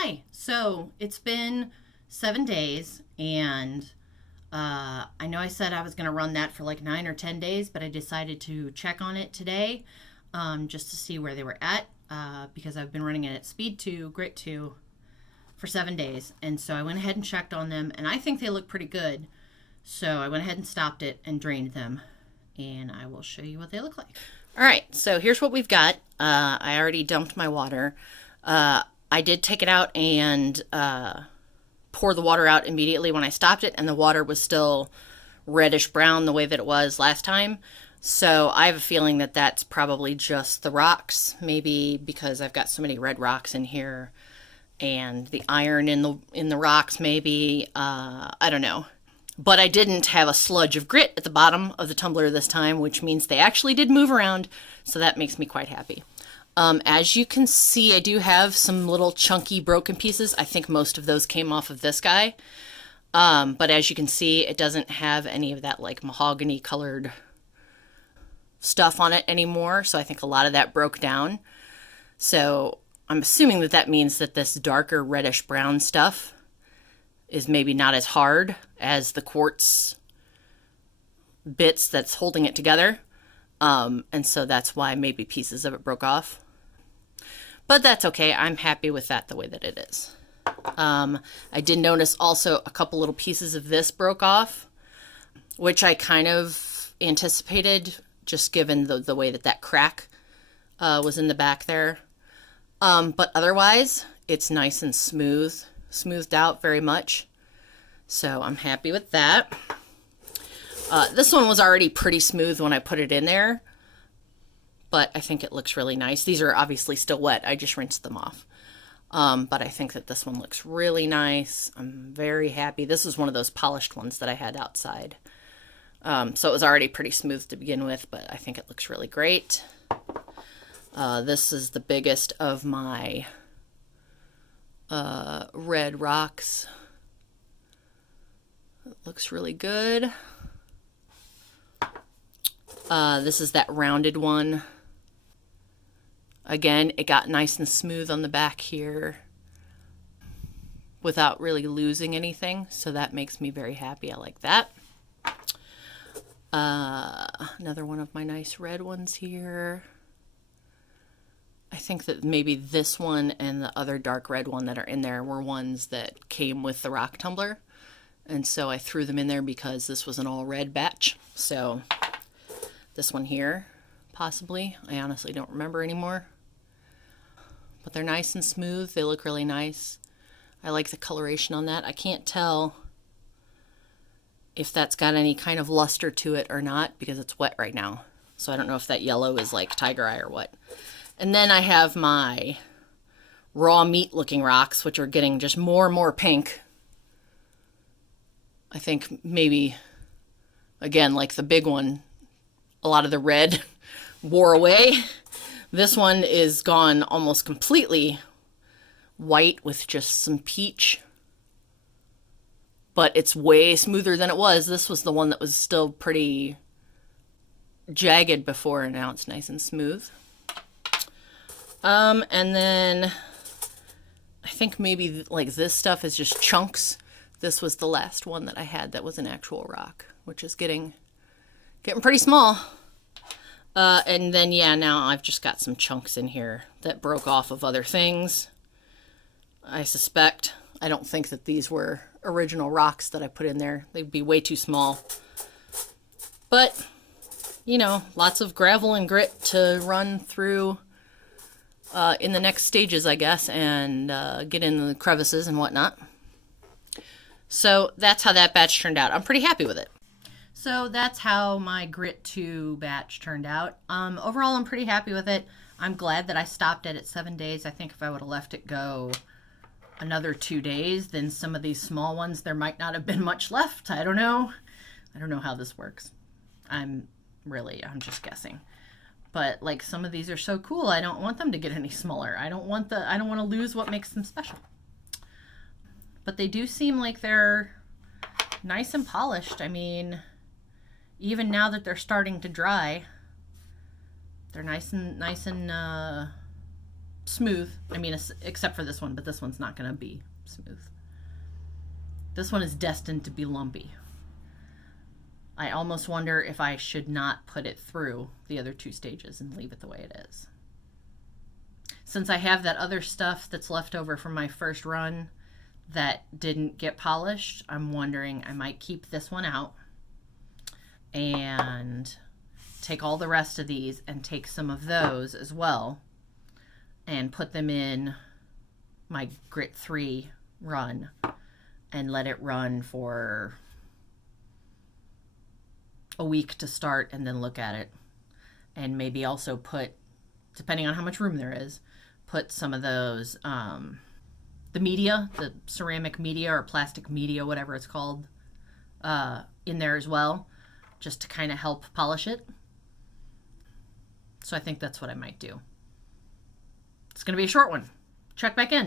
Hi. So it's been 7 days, and I know I said I was going to run that for like 9 or 10 days, but I decided to check on it today just to see where they were at because I've been running it at speed 2, grit 2 for 7 days. And so I went ahead and checked on them, and I think they look pretty good. So I went ahead and stopped it and drained them, and I will show you what they look like. All right, so here's what we've got. I already dumped my water. I did take it out and pour the water out immediately when I stopped it, and the water was still reddish brown the way that it was last time. So I have a feeling that that's probably just the rocks, maybe because I've got so many red rocks in here, and the iron in the rocks, maybe. I don't know. But I didn't have a sludge of grit at the bottom of the tumbler this time, which means they actually did move around, so that makes me quite happy. As you can see, I do have some little chunky broken pieces. I think most of those came off of this guy. But as you can see, it doesn't have any of that like mahogany colored stuff on it anymore. So I think a lot of that broke down. So I'm assuming that that means that this darker reddish brown stuff is maybe not as hard as the quartz bits that's holding it together. And so that's why maybe pieces of it broke off. But that's okay. I'm happy with that the way that it is. I did notice also a couple little pieces of this broke off, which I kind of anticipated just given the way that crack was in the back there. But otherwise, it's nice and smoothed out very much. So I'm happy with that. This one was already pretty smooth when I put it in there, but I think it looks really nice. These are obviously still wet. I just rinsed them off. But I think that this one looks really nice. I'm very happy. This is one of those polished ones that I had outside. So it was already pretty smooth to begin with, but I think it looks really great. This is the biggest of my red rocks. It looks really good. This is that rounded one. Again, it got nice and smooth on the back here without really losing anything, so that makes me very happy. I like that. Another one of my nice red ones here. I think that maybe this one and the other dark red one that are in there were ones that came with the rock tumbler, and so I threw them in there because this was an all red batch. So this one here, possibly. I honestly don't remember anymore. But they're nice and smooth. They look really nice. I like the coloration on that. I can't tell if that's got any kind of luster to it or not because it's wet right now. So I don't know if that yellow is like tiger eye or what. And then I have my raw meat looking rocks, which are getting just more and more pink. I think maybe, again, like the big one, a lot of the red wore away. This one is gone almost completely white with just some peach. But it's way smoother than it was. This was the one that was still pretty jagged before, and now it's nice and smooth. And then I think maybe like this stuff is just chunks. This was the last one that I had that was an actual rock, which is getting pretty small. And then, yeah, now I've just got some chunks in here that broke off of other things. I suspect. I don't think that these were original rocks that I put in there. They'd be way too small. But, you know, lots of gravel and grit to run through in the next stages, I guess, and get in the crevices and whatnot. So that's how that batch turned out. I'm pretty happy with it. So that's how my Grit 2 batch turned out. Overall, I'm pretty happy with it. I'm glad that I stopped it at 7 days. I think if I would have left it go another 2 days, then some of these small ones, there might not have been much left. I don't know. I don't know how this works. I'm just guessing. But like some of these are so cool, I don't want them to get any smaller. I don't want to lose what makes them special. But they do seem like they're nice and polished. I mean, even now that they're starting to dry, they're nice and smooth. I mean, except for this one, but this one's not going to be smooth. This one is destined to be lumpy. I almost wonder if I should not put it through the other 2 stages and leave it the way it is. Since I have that other stuff that's left over from my first run that didn't get polished, I'm wondering I might keep this one out and take all the rest of these and take some of those as well and put them in my Grit 3 run and let it run for a week to start and then look at it. And maybe also put, depending on how much room there is, put some of those, the media, the ceramic media or plastic media, whatever it's called, in there as well, just to kind of help polish it. So I think that's what I might do. It's going to be a short one. Check back in.